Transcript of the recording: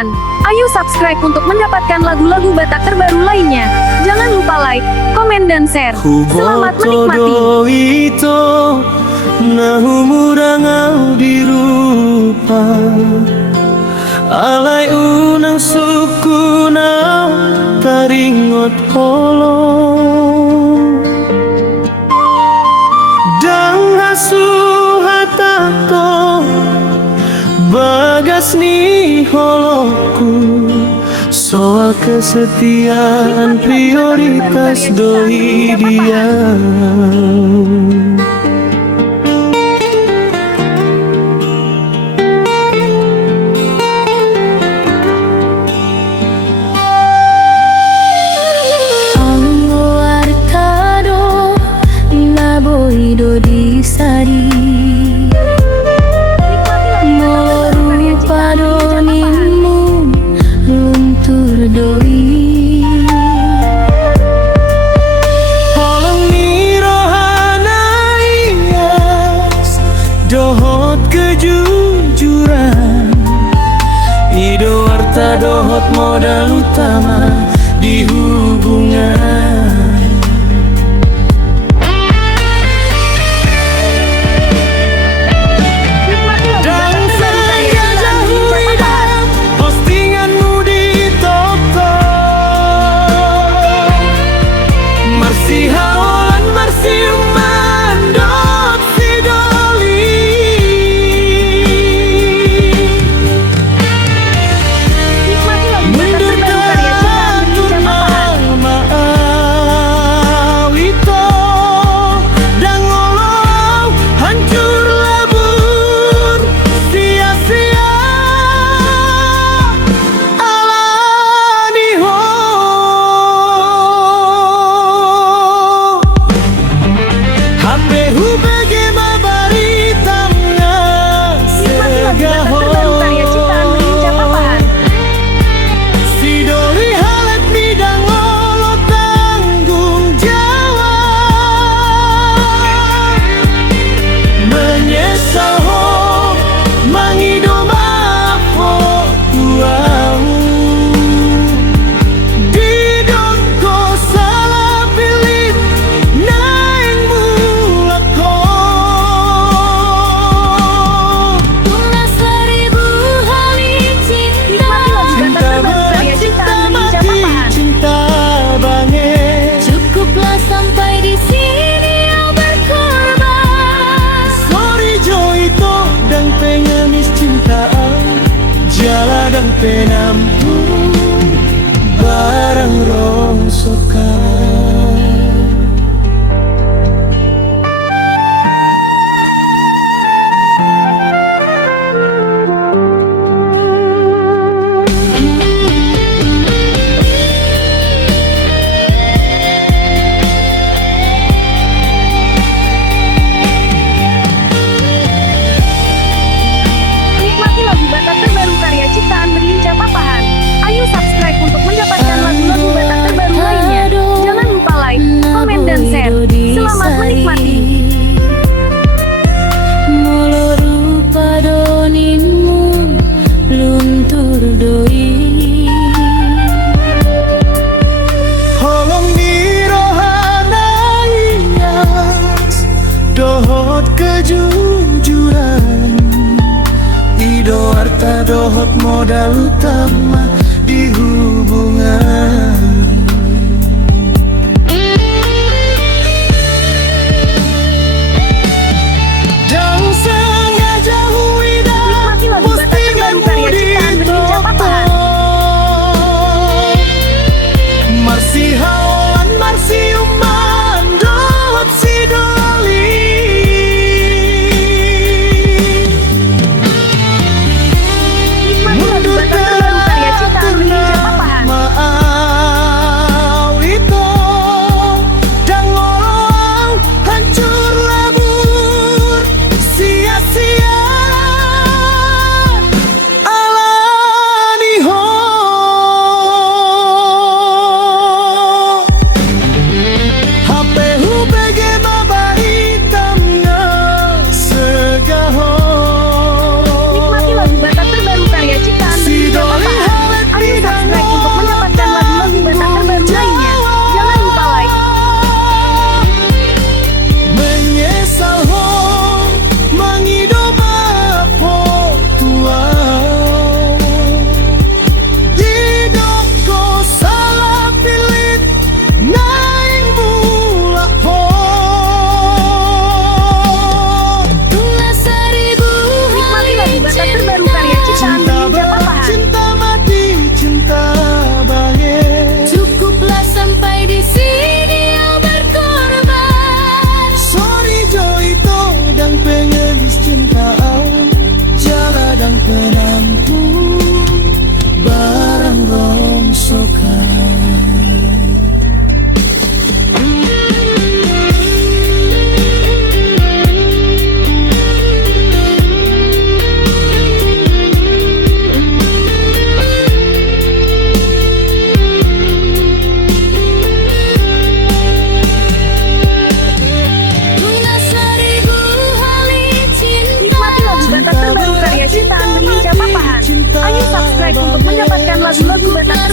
Papahan. Ayo subscribe untuk mendapatkan lagu-lagu Batak terbaru lainnya. Jangan lupa like, komen, dan share. Selamat menikmati. Ito na humurangau di rupa alay unang suku na taringot holong dang hasuhatato bagas ni holoku soal kesetiaan prioritas doi dia. Sari moru padonimu luntur doi Holong ni rohana ias dohot kejujuran Ido harta dohot modal utama di hubungan. Jalan penampung barang rongsokan. Nikmati lagu Batak terbaru karya ciptaan Berlincah Papahan. Ayo subscribe untuk mendapatkan lagu-lagu Batak terbaru lainnya. Jangan lupa like, komen, dan share. Selamat menikmati. moloru padonimu luntur doi Holong ni rohana ias dohot kejujuran Ido harta dohot modal utama di hubungan. Dan sengaja huida Nikmati lagu Batak terbaru karya ciptaan Berlincah Papahan. Marsi hawan marsi uman dohot si doli Nikmati lagu Batak terbaru karya ciptaan Berlincah Papahan. lagu-lagu Batak